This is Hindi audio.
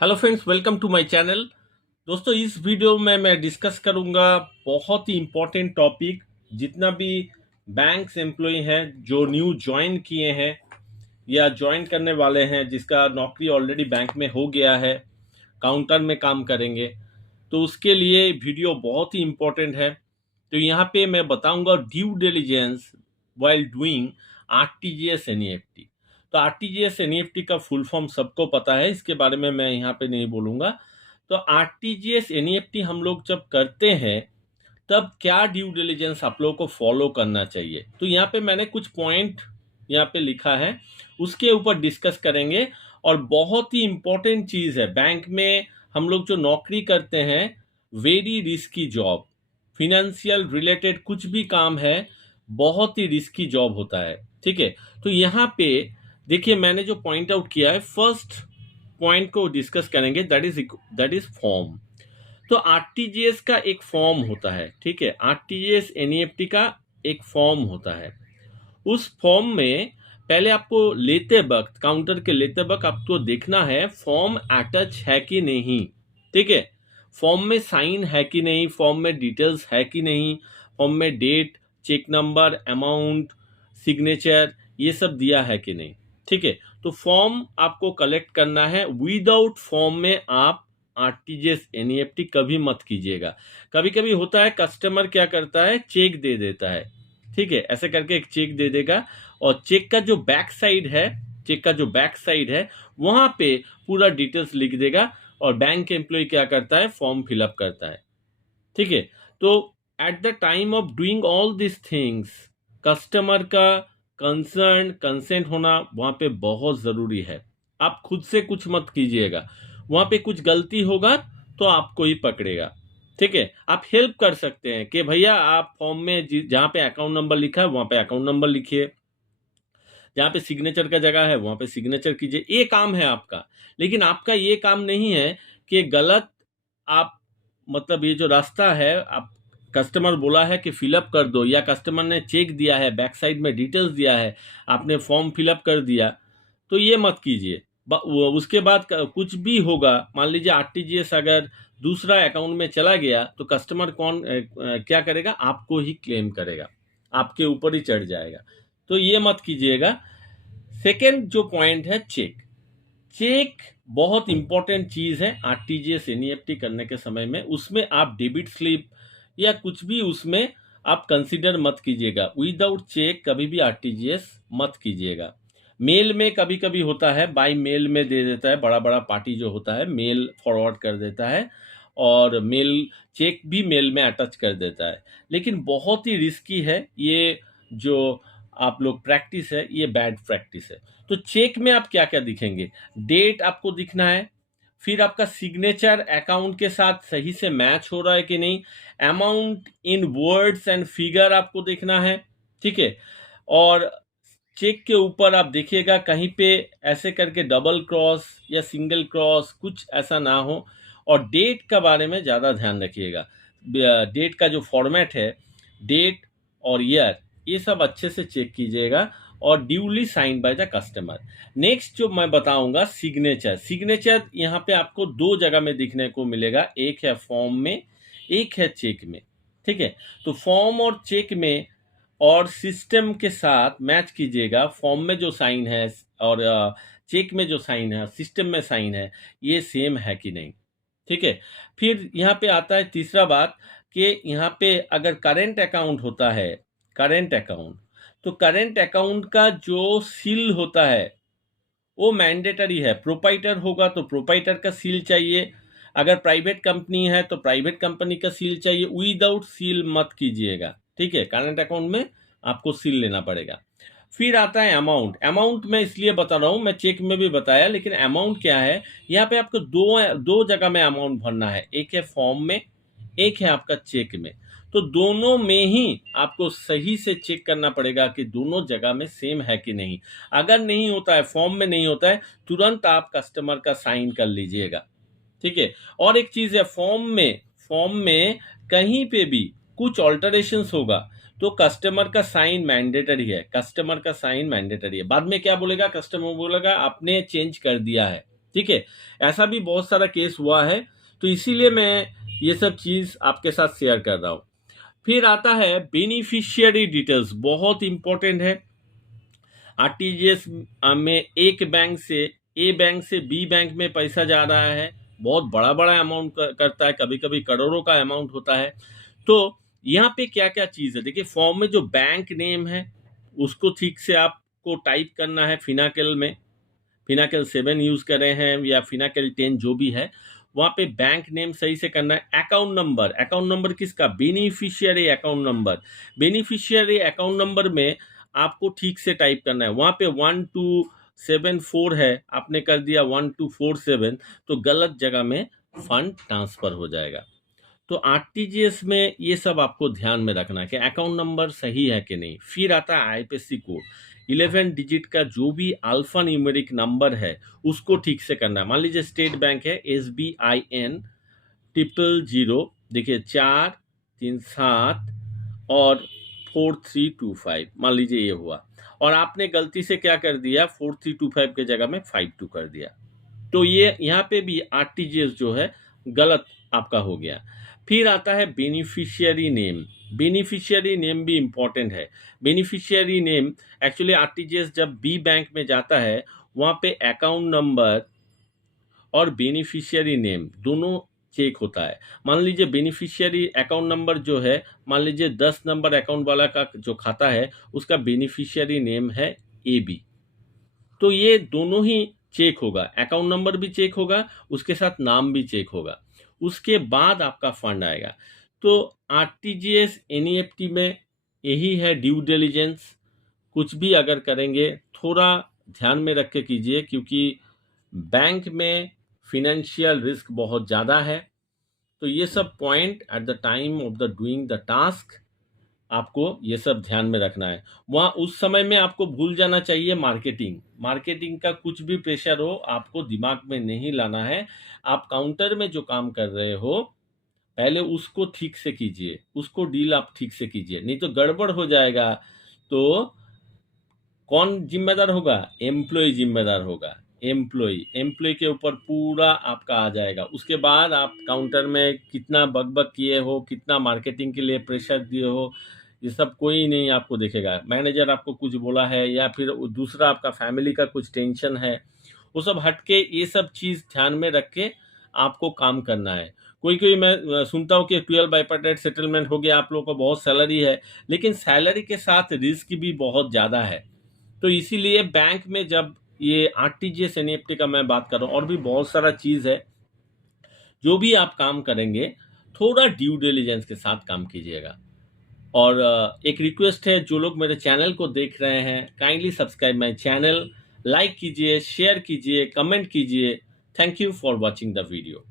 Hello friends, welcome to my channel. दोस्तों, इस वीडियो में मैं डिस्कस करूंगा बहुत ही इम्पोर्टेंट टॉपिक। जितना भी बैंक्स एम्प्लॉय हैं जो न्यू ज्वाइन किए हैं या ज्वाइन करने वाले हैं, जिसका नौकरी ऑलरेडी बैंक में हो गया है, काउंटर में काम करेंगे, तो उसके लिए वीडियो बहुत ही इम्पोर्टेंट है। तो यहाँ पे मैं बताऊंगा due diligence while doing RTGS NEFT. तो आरटीजीएस एनईएफटी का फुल फॉर्म सबको पता है, इसके बारे में मैं यहाँ पे नहीं बोलूंगा। तो आरटीजीएस एनईएफटी हम लोग जब करते हैं तब क्या ड्यू डिलिजेंस आप लोगों को फॉलो करना चाहिए, तो यहाँ पे मैंने कुछ पॉइंट यहाँ पे लिखा है, उसके ऊपर डिस्कस करेंगे। और बहुत ही इंपॉर्टेंट चीज है, बैंक में हम लोग जो नौकरी करते हैं, very risky job, financial related कुछ भी काम है, बहुत ही रिस्की जॉब होता है। ठीक है, तो यहाँ पे देखिए मैंने जो पॉइंट आउट किया है, फर्स्ट पॉइंट को डिस्कस करेंगे, दैट इज फॉर्म। तो आरटीजीएस का एक फॉर्म होता है, ठीक है, आरटीजीएस एनईएफटी का एक फॉर्म होता है। उस फॉर्म में पहले आपको लेते वक्त, काउंटर के लेते वक्त आपको देखना है फॉर्म अटैच है कि नहीं। ठीक है, फॉर्म में साइन है कि नहीं, फॉर्म में डिटेल्स है कि नहीं, फॉर्म में date, check number, amount, signature, ये सब दिया है कि नहीं। ठीक है, तो फॉर्म आपको कलेक्ट करना है। विदाउट फॉर्म में आप आरटीजीएस एनईएफटी कभी मत कीजिएगा। कभी कभी होता है कस्टमर क्या करता है, चेक दे देता है, ठीक है, ऐसे करके एक चेक दे देगा, और चेक का जो बैक साइड है, चेक का जो बैक साइड है वहां पे पूरा डिटेल्स लिख देगा, और बैंक एम्प्लॉय क्या करता है, फॉर्म फिलअप करता है। ठीक है, तो at the time of doing all this things, customer का कंसेंट होना वहां पे बहुत जरूरी है। आप खुद से कुछ मत कीजिएगा, वहां पे कुछ गलती होगा तो आपको ही पकड़ेगा। ठीक है, आप हेल्प कर सकते हैं कि भैया आप फॉर्म में जहाँ पे अकाउंट नंबर लिखा है वहां पे अकाउंट नंबर लिखिए, जहाँ पे सिग्नेचर का जगह है वहां पे सिग्नेचर कीजिए, ये काम है आपका। लेकिन आपका ये काम नहीं है कि गलत आप, मतलब ये जो रास्ता है, आप कस्टमर बोला है कि फिलअप कर दो, या कस्टमर ने चेक दिया है, बैक साइड में डिटेल्स दिया है, आपने फॉर्म फिलअप कर दिया, तो ये मत कीजिए। उसके बाद कुछ भी होगा, मान लीजिए आरटीजीएस अगर दूसरा अकाउंट में चला गया, तो कस्टमर क्या करेगा, आपको ही क्लेम करेगा, आपके ऊपर ही चढ़ जाएगा। तो ये मत कीजिएगा। सेकेंड जो पॉइंट है, चेक। चेक बहुत इंपॉर्टेंट चीज है आरटीजीएस एनईएफटी करने के समय में। उसमें आप डेबिट स्लिप या कुछ भी उसमें आप कंसीडर मत कीजिएगा। विदाउट चेक कभी भी आरटीजीएस मत कीजिएगा। मेल में कभी कभी होता है, बाय मेल में दे देता है, बड़ा बड़ा पार्टी जो होता है मेल फॉरवर्ड कर देता है, और मेल चेक भी मेल में अटैच कर देता है। लेकिन बहुत ही रिस्की है ये, जो आप लोग प्रैक्टिस है, ये बैड प्रैक्टिस है। तो चेक में आप क्या क्या दिखेंगे, डेट आपको दिखना है, फिर आपका सिग्नेचर अकाउंट के साथ सही से मैच हो रहा है कि नहीं, amount in words and figure आपको देखना है। ठीक है, और चेक के ऊपर आप देखिएगा कहीं पे ऐसे करके डबल क्रॉस या सिंगल क्रॉस कुछ ऐसा ना हो। और डेट का बारे में ज़्यादा ध्यान रखिएगा, डेट का जो फॉर्मेट है, डेट और ईयर, ये सब अच्छे से चेक कीजिएगा, और duly sign by the customer. Next जो मैं बताऊंगा, सिग्नेचर। सिग्नेचर यहाँ पे आपको दो जगह में दिखने को मिलेगा, एक है फॉर्म में, एक है चेक में। ठीक है, तो फॉर्म और चेक में और सिस्टम के साथ मैच कीजिएगा, फॉर्म में जो साइन है और चेक में जो साइन है, सिस्टम में साइन है, ये सेम है कि नहीं। ठीक है, फिर यहाँ पे आता है तीसरा बात, कि यहाँ पे अगर करेंट अकाउंट होता है, करेंट अकाउंट, तो करेंट अकाउंट का जो सील होता है वो मैंडेटरी है। प्रोपाइटर होगा तो प्रोपाइटर का सील चाहिए, अगर प्राइवेट कंपनी है तो प्राइवेट कंपनी का सील चाहिए। विदाउट सील मत कीजिएगा। ठीक है, करंट अकाउंट में आपको सील लेना पड़ेगा। फिर आता है अमाउंट। अमाउंट मैं इसलिए बता रहा हूँ, मैं चेक में भी बताया, लेकिन अमाउंट क्या है, यहाँ पे आपको दो दो जगह में अमाउंट भरना है, एक है फॉर्म में, एक है आपका चेक में। तो दोनों में ही आपको सही से चेक करना पड़ेगा कि दोनों जगह में सेम है कि नहीं। अगर नहीं होता है, फॉर्म में नहीं होता है, तुरंत आप कस्टमर का साइन कर लीजिएगा। ठीक है, और एक चीज है, फॉर्म में कहीं पे भी कुछ ऑल्टरेशंस होगा तो कस्टमर का साइन मैंडेटरी है, कस्टमर का साइन मैंडेटरी है। बाद में क्या बोलेगा, कस्टमर बोलेगा आपने चेंज कर दिया है। ठीक है, ऐसा भी बहुत सारा केस हुआ है, तो इसीलिए मैं ये सब चीज़ आपके साथ शेयर कर रहा हूँ। फिर आता है बेनिफिशियरी डिटेल्स, बहुत इंपॉर्टेंट है। आरटीजीएस में एक बैंक से ए बैंक से बी बैंक में पैसा जा रहा है, बहुत बड़ा बड़ा अमाउंट करता है, कभी कभी करोड़ों का अमाउंट होता है। तो यहाँ पे क्या क्या चीज़ है, देखिए फॉर्म में जो बैंक नेम है उसको ठीक से आपको टाइप करना है। फिनाकेल में फिनाकेल 7 यूज़ कर रहे हैं या फिनाकेल 10 जो भी है, वहाँ पे बैंक नेम सही से करना है। अकाउंट नंबर किसका, beneficiary account number. Beneficiary account number में आपको ठीक से टाइप करना है। वहाँ पे 1274 है, आपने कर दिया 1247, तो गलत जगह में फंड ट्रांसफर हो जाएगा। तो आरटीजीएस में ये सब आपको ध्यान में रखना है कि अकाउंट नंबर सही है कि नहीं। फिर आता है आईएफएससी कोड, 11 डिजिट का जो भी अल्फा न्यूमेरिक नंबर है उसको ठीक से करना है। मान लीजिए स्टेट बैंक है SBIN 000, देखिए 437 और 4325, मान लीजिए ये हुआ, और आपने गलती से क्या कर दिया, 4325 के जगह में 52 कर दिया, तो ये यहाँ पे भी आरटीजीएस जो है गलत आपका हो गया। फिर आता है बेनिफिशियरी नेम। बेनिफिशियरी नेम भी इंपॉर्टेंट है। बेनिफिशियरी नेम एक्चुअली आरटीजीएस जब बी बैंक में जाता है, वहाँ पे अकाउंट नंबर और बेनिफिशियरी नेम दोनों चेक होता है। मान लीजिए बेनिफिशियरी अकाउंट नंबर जो है, मान लीजिए 10 नंबर अकाउंट वाला का जो खाता है उसका बेनिफिशियरी नेम है AB, तो ये दोनों ही चेक होगा, अकाउंट नंबर भी चेक होगा, उसके साथ नाम भी चेक होगा, उसके बाद आपका फंड आएगा। तो आरटीजीएस एनईएफटी में यही है ड्यू डिलिजेंस। कुछ भी अगर करेंगे थोड़ा ध्यान में रख के कीजिए, क्योंकि बैंक में फिनेंशियल रिस्क बहुत ज़्यादा है। तो ये सब point at the time of the doing the task आपको ये सब ध्यान में रखना है। वहाँ उस समय में आपको भूल जाना चाहिए मार्केटिंग का कुछ भी प्रेशर हो आपको दिमाग में नहीं लाना है। आप काउंटर में जो काम कर रहे हो पहले उसको ठीक से कीजिए, उसको डील आप ठीक से कीजिए, नहीं तो गड़बड़ हो जाएगा। तो कौन जिम्मेदार होगा, एम्प्लॉय जिम्मेदार होगा। एम्प्लॉय के ऊपर पूरा आपका आ जाएगा। उसके बाद आप काउंटर में कितना बकबक किए हो, कितना मार्केटिंग के लिए प्रेशर दिए हो, ये सब कोई नहीं आपको देखेगा। मैनेजर आपको कुछ बोला है या फिर दूसरा आपका फैमिली का कुछ टेंशन है, वो सब हट के ये सब चीज़ ध्यान में रख के आपको काम करना है। कोई मैं सुनता हूँ कि 12 बाइपार्टाइट सेटलमेंट हो गया, आप लोगों को बहुत सैलरी है, लेकिन सैलरी के साथ रिस्क भी बहुत ज़्यादा है। तो इसीलिए बैंक में जब ये आरटीजीएस एनईएफटी का मैं बात कर रहा हूँ, और भी बहुत सारा चीज़ है, जो भी आप काम करेंगे थोड़ा ड्यू डिलिजेंस के साथ काम कीजिएगा। और एक रिक्वेस्ट है, जो लोग मेरे चैनल को देख रहे हैं kindly subscribe my channel, like कीजिए, शेयर कीजिए, कमेंट कीजिए। Thank you for watching the video.